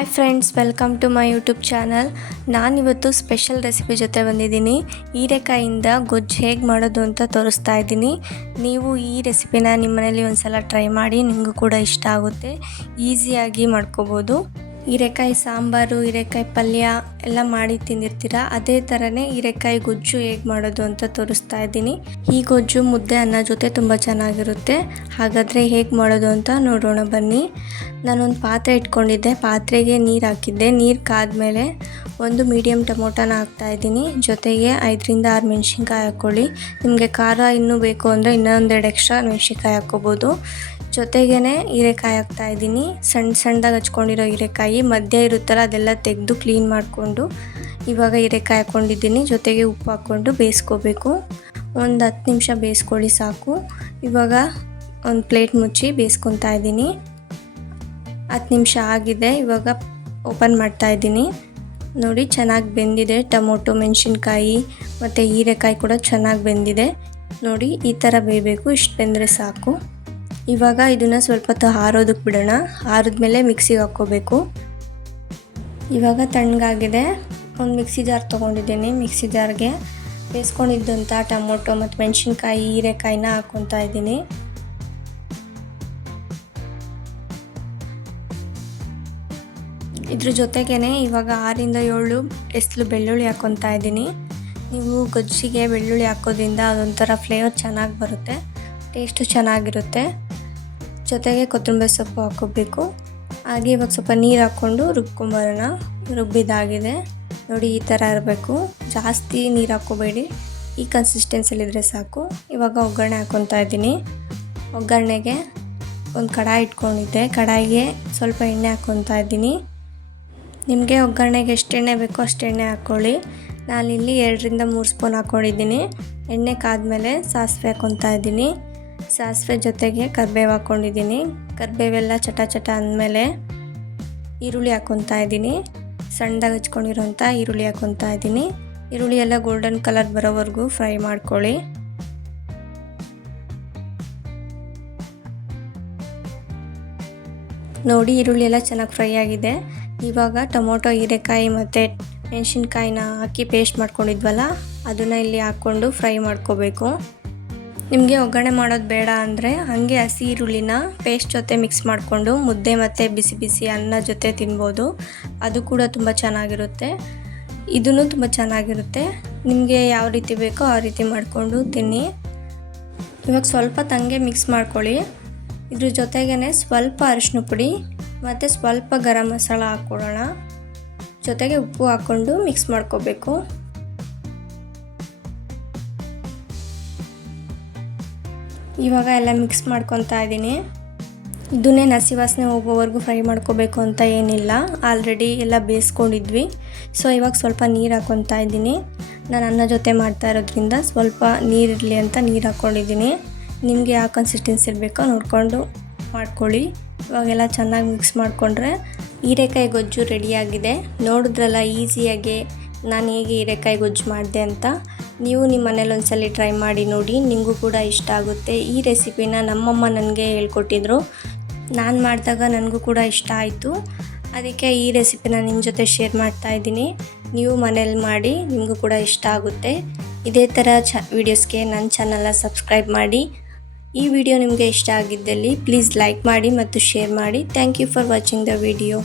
Hi friends, welcome to my YouTube channel. ನಾನಿವತ್ತು special recipe ಜೊತೆ ಬಂದಿದ್ದೀನಿ. ಹೀರೆಕಾಯಿಂದ ಗೊಜ್ಜು ಹೇಗೆ ಮಾಡೋದು ಅಂತ ತೋರಿಸ್ತಾ ಇದ್ದೀನಿ. ನೀವು ಈ ರೆಸಿಪಿನ ನಿಮ್ಮ ಮನೇಲಿ ಒಂದು ಸಲ ಟ್ರೈ ಮಾಡಿ, ನಿಮಗೂ ಕೂಡ ಇಷ್ಟ ಆಗುತ್ತೆ. ಈಸಿಯಾಗಿ ಮಾಡ್ಕೋಬೋದು. ಹೀರೆಕಾಯಿ ಸಾಂಬಾರು, ಹೀರೆಕಾಯಿ ಪಲ್ಯ ಎಲ್ಲ ಮಾಡಿ ತಿಂದಿರ್ತೀರ. ಅದೇ ಥರನೇ ಹೀರೆಕಾಯಿ ಗೊಜ್ಜು ಹೇಗೆ ಮಾಡೋದು ಅಂತ ತೋರಿಸ್ತಾ ಇದ್ದೀನಿ. ಈ ಗೊಜ್ಜು ಮುದ್ದೆ ಅನ್ನ ಜೊತೆ ತುಂಬ ಚೆನ್ನಾಗಿರುತ್ತೆ. ಹಾಗಾದರೆ ಹೇಗೆ ಮಾಡೋದು ಅಂತ ನೋಡೋಣ ಬನ್ನಿ. ನಾನೊಂದು ಪಾತ್ರೆ ಇಟ್ಕೊಂಡಿದ್ದೆ, ಪಾತ್ರೆಗೆ ನೀರು ಹಾಕಿದ್ದೆ. ನೀರು ಕಾದ್ಮೇಲೆ ಒಂದು ಮೀಡಿಯಮ್ ಟೊಮೊಟೊನ ಹಾಕ್ತಾಯಿದ್ದೀನಿ. ಜೊತೆಗೆ 5-6 ಮೆಣಸಿನ್ಕಾಯಿ ಹಾಕ್ಕೊಳ್ಳಿ. ನಿಮಗೆ ಖಾರ ಇನ್ನೂ ಬೇಕು ಅಂದರೆ ಇನ್ನೊಂದೆರಡು ಎಕ್ಸ್ಟ್ರಾ ಮೆಣಸಿನ್ಕಾಯಿ ಹಾಕ್ಕೋಬೋದು. ಜೊತೆಗೇ ಹೀರೆಕಾಯಿ ಹಾಕ್ತಾಯಿದ್ದೀನಿ. ಸಣ್ಣದಾಗಿ ಹಚ್ಕೊಂಡಿರೋ ಹೀರೆಕಾಯಿ ಮಧ್ಯ ಇರುತ್ತಲ್ಲ, ಅದೆಲ್ಲ ತೆಗೆದು ಕ್ಲೀನ್ ಮಾಡಿಕೊಂಡು ಇವಾಗ ಹೀರೆಕಾಯಿ ಹಾಕ್ಕೊಂಡಿದ್ದೀನಿ. ಜೊತೆಗೆ ಉಪ್ಪು ಹಾಕ್ಕೊಂಡು ಬೇಯಿಸ್ಕೋಬೇಕು. ಒಂದು 10 ನಿಮಿಷ ಬೇಯಿಸ್ಕೊಳ್ಳಿ ಸಾಕು. ಇವಾಗ ಒಂದು ಪ್ಲೇಟ್ ಮುಚ್ಚಿ ಬೇಯಿಸ್ಕೊತಾ ಇದ್ದೀನಿ. 10 ನಿಮಿಷ ಆಗಿದೆ. ಇವಾಗ ಓಪನ್ ಮಾಡ್ತಾಯಿದ್ದೀನಿ. ನೋಡಿ, ಚೆನ್ನಾಗಿ ಬೆಂದಿದೆ. ಟೊಮೊಟೊ, ಮೆಣಸಿನ್ಕಾಯಿ ಮತ್ತು ಹೀರೆಕಾಯಿ ಕೂಡ ಚೆನ್ನಾಗಿ ಬೆಂದಿದೆ. ನೋಡಿ, ಈ ಥರ ಬೇಯಬೇಕು. ಇಷ್ಟು ಬೆಂದರೆ ಸಾಕು. ಇವಾಗ ಇದನ್ನು ಸ್ವಲ್ಪ ಹೊತ್ತು ಆರೋದಕ್ಕೆ ಬಿಡೋಣ. ಆರಿದ್ಮೇಲೆ ಮಿಕ್ಸಿಗೆ ಹಾಕ್ಕೋಬೇಕು. ಇವಾಗ ತಣ್ಣಗಾಗಿದೆ. ಒಂದು ಮಿಕ್ಸಿ ಜಾರ್ ತೊಗೊಂಡಿದ್ದೀನಿ. ಮಿಕ್ಸಿ ಜಾರ್ಗೆ ಬೇಯಿಸ್ಕೊಂಡಿದ್ದಂಥ ಟೊಮೊಟೊ ಮತ್ತು ಮೆಣಸಿನ್ಕಾಯಿ, ಹೀರೆಕಾಯಿನ ಹಾಕ್ಕೊತಾ ಇದ್ದೀನಿ. ಇದ್ರ ಜೊತೆಗೇ ಇವಾಗ 6-7 ಎಸ್ಲು ಬೆಳ್ಳುಳ್ಳಿ ಹಾಕ್ಕೊತಾ ಇದ್ದೀನಿ. ನೀವು ಗೊಜ್ಜಿಗೆ ಬೆಳ್ಳುಳ್ಳಿ ಹಾಕೋದ್ರಿಂದ ಅದೊಂಥರ ಫ್ಲೇವರ್ ಚೆನ್ನಾಗಿ ಬರುತ್ತೆ, ಟೇಸ್ಟು ಚೆನ್ನಾಗಿರುತ್ತೆ. ಜೊತೆಗೆ ಕೊತ್ತಂಬರಿ ಸೊಪ್ಪು ಹಾಕ್ಕೋಬೇಕು. ಹಾಗೆ ಇವಾಗ ಸ್ವಲ್ಪ ನೀರು ಹಾಕ್ಕೊಂಡು ರುಬ್ಕೊಂಬರೋಣ. ರುಬ್ಬಿದಾಗಿದೆ. ನೋಡಿ, ಈ ಥರ ಇರಬೇಕು. ಜಾಸ್ತಿ ನೀರು ಹಾಕ್ಕೋಬೇಡಿ, ಈ ಕನ್ಸಿಸ್ಟೆನ್ಸಿಲಿದ್ರೆ ಸಾಕು. ಇವಾಗ ಒಗ್ಗರಣೆ ಹಾಕ್ಕೊತಾ ಇದ್ದೀನಿ. ಒಗ್ಗರಣೆಗೆ ಒಂದು ಕಡಾಯಿ ಇಟ್ಕೊಂಡಿದ್ದೆ. ಕಡಾಯಿಗೆ ಸ್ವಲ್ಪ ಎಣ್ಣೆ ಹಾಕ್ಕೊತಾ ಇದ್ದೀನಿ. ನಿಮಗೆ ಒಗ್ಗರಣೆಗೆ ಎಷ್ಟು ಎಣ್ಣೆ ಬೇಕೋ ಅಷ್ಟು ಎಣ್ಣೆ ಹಾಕ್ಕೊಳ್ಳಿ. ನಾನಿಲ್ಲಿ 2-3 ಸ್ಪೂನ್ ಹಾಕ್ಕೊಂಡಿದ್ದೀನಿ. ಎಣ್ಣೆ ಕಾದ್ಮೇಲೆ ಸಾಸಿವೆ ಹಾಕ್ಕೊತಾ ಇದ್ದೀನಿ. ಸಾಸಿವೆ ಜೊತೆಗೆ ಕರಿಬೇವು ಹಾಕ್ಕೊಂಡಿದ್ದೀನಿ. ಕರಿಬೇವೆಲ್ಲ ಚಟ ಅಂದಮೇಲೆ ಈರುಳ್ಳಿ ಹಾಕ್ಕೊತಾ ಇದ್ದೀನಿ. ಸಣ್ಣದಾಗಿ ಹಚ್ಕೊಂಡಿರೋಂಥ ಈರುಳ್ಳಿ ಹಾಕ್ಕೊತಾ ಇದ್ದೀನಿ. ಈರುಳ್ಳಿ ಎಲ್ಲ ಗೋಲ್ಡನ್ ಕಲರ್ ಬರೋವರೆಗೂ ಫ್ರೈ ಮಾಡ್ಕೊಳ್ಳಿ. ನೋಡಿ, ಈರುಳ್ಳಿ ಎಲ್ಲ ಚೆನ್ನಾಗಿ ಫ್ರೈ ಆಗಿದೆ. ಇವಾಗ ಟೊಮೊಟೊ, ಹೀರೆಕಾಯಿ ಮತ್ತು ಮೆಣಸಿನ್ಕಾಯಿನ ಹಾಕಿ ಪೇಸ್ಟ್ ಮಾಡ್ಕೊಂಡಿದ್ವಲ್ಲ, ಅದನ್ನು ಇಲ್ಲಿ ಹಾಕ್ಕೊಂಡು ಫ್ರೈ ಮಾಡ್ಕೋಬೇಕು. ನಿಮಗೆ ಒಗ್ಗರಣೆ ಮಾಡೋದು ಬೇಡ ಅಂದರೆ ಹಾಗೆ ಹಸಿ ಈರುಳ್ಳಿನ ಪೇಸ್ಟ್ ಜೊತೆ ಮಿಕ್ಸ್ ಮಾಡಿಕೊಂಡು ಮುದ್ದೆ ಮತ್ತು ಬಿಸಿ ಬಿಸಿ ಅನ್ನ ಜೊತೆ ತಿನ್ಬೋದು. ಅದು ಕೂಡ ತುಂಬ ಚೆನ್ನಾಗಿರುತ್ತೆ. ಇದೂ ತುಂಬ ಚೆನ್ನಾಗಿರುತ್ತೆ. ನಿಮಗೆ ಯಾವ ರೀತಿ ಬೇಕೋ ಆ ರೀತಿ ಮಾಡಿಕೊಂಡು ತಿನ್ನಿ. ಇವಾಗ ಸ್ವಲ್ಪ ತಂಗೆ ಮಿಕ್ಸ್ ಮಾಡ್ಕೊಳ್ಳಿ. ಇದ್ರ ಜೊತೆಗೇ ಸ್ವಲ್ಪ ಅರಿಶಿನ ಪುಡಿ ಮತ್ತು ಸ್ವಲ್ಪ ಗರಂ ಮಸಾಲ ಹಾಕ್ಕೊಳ್ಳೋಣ. ಜೊತೆಗೆ ಉಪ್ಪು ಹಾಕ್ಕೊಂಡು ಮಿಕ್ಸ್ ಮಾಡ್ಕೋಬೇಕು. ಇವಾಗ ಎಲ್ಲ ಮಿಕ್ಸ್ ಮಾಡ್ಕೊತಾ ಇದ್ದೀನಿ. ಇದನ್ನೇ ಹಸಿ ವಾಸನೆ ಹೋಗೋವರೆಗೂ ಫ್ರೈ ಮಾಡ್ಕೋಬೇಕು ಅಂತ ಏನಿಲ್ಲ, ಆಲ್ರೆಡಿ ಎಲ್ಲ ಬೇಯಿಸ್ಕೊಂಡಿದ್ವಿ. ಸೊ ಇವಾಗ ಸ್ವಲ್ಪ ನೀರು ಹಾಕ್ಕೊತಾ ಇದ್ದೀನಿ. ನಾನು ಅನ್ನ ಜೊತೆ ಮಾಡ್ತಾ ಇರೋದ್ರಿಂದ ಸ್ವಲ್ಪ ನೀರಿರಲಿ ಅಂತ ನೀರು ಹಾಕ್ಕೊಂಡಿದ್ದೀನಿ. ನಿಮಗೆ ಯಾವ ಕನ್ಸಿಸ್ಟೆನ್ಸಿ ಇರಬೇಕೋ ನೋಡಿಕೊಂಡು ಮಾಡ್ಕೊಳ್ಳಿ. ಇವಾಗೆಲ್ಲ ಚೆನ್ನಾಗಿ ಮಿಕ್ಸ್ ಮಾಡಿಕೊಂಡ್ರೆ ಹೀರೆಕಾಯಿ ಗೊಜ್ಜು ರೆಡಿಯಾಗಿದೆ. ನೋಡಿದ್ರಲ್ಲ ಈಸಿಯಾಗಿ ನಾನು ಹೇಗೆ ಹೀರೆಕಾಯಿ ಗೊಜ್ಜು ಮಾಡಿದೆ ಅಂತ. ನೀವು ನಿಮ್ಮ ಮನೇಲಿ ಒಂದ್ಸಲ ಟ್ರೈ ಮಾಡಿ ನೋಡಿ, ನಿಮಗೂ ಕೂಡ ಇಷ್ಟ ಆಗುತ್ತೆ. ಈ ರೆಸಿಪಿನ ನಮ್ಮಮ್ಮ ನನಗೆ ಹೇಳ್ಕೊಟ್ಟಿದ್ರು. ನಾನು ಮಾಡಿದಾಗ ನನಗೂ ಕೂಡ ಇಷ್ಟ ಆಯಿತು. ಅದಕ್ಕೆ ಈ ರೆಸಿಪಿನ ನಿಮ್ಮ ಜೊತೆ ಶೇರ್ ಮಾಡ್ತಾ ಇದ್ದೀನಿ. ನೀವು ಮನೇಲಿ ಮಾಡಿ, ನಿಮಗೂ ಕೂಡ ಇಷ್ಟ ಆಗುತ್ತೆ. ಇದೇ ಥರ ವೀಡಿಯೋಸ್ಗೆ ನನ್ನ ಚಾನಲ್ನ ಸಬ್ಸ್ಕ್ರೈಬ್ ಮಾಡಿ. ಈ ವಿಡಿಯೋ ನಿಮಗೆ ಇಷ್ಟ ಆಗಿದ್ದಲ್ಲಿ ಪ್ಲೀಸ್ ಲೈಕ್ ಮಾಡಿ ಮತ್ತು ಶೇರ್ ಮಾಡಿ. Thank you for watching the video.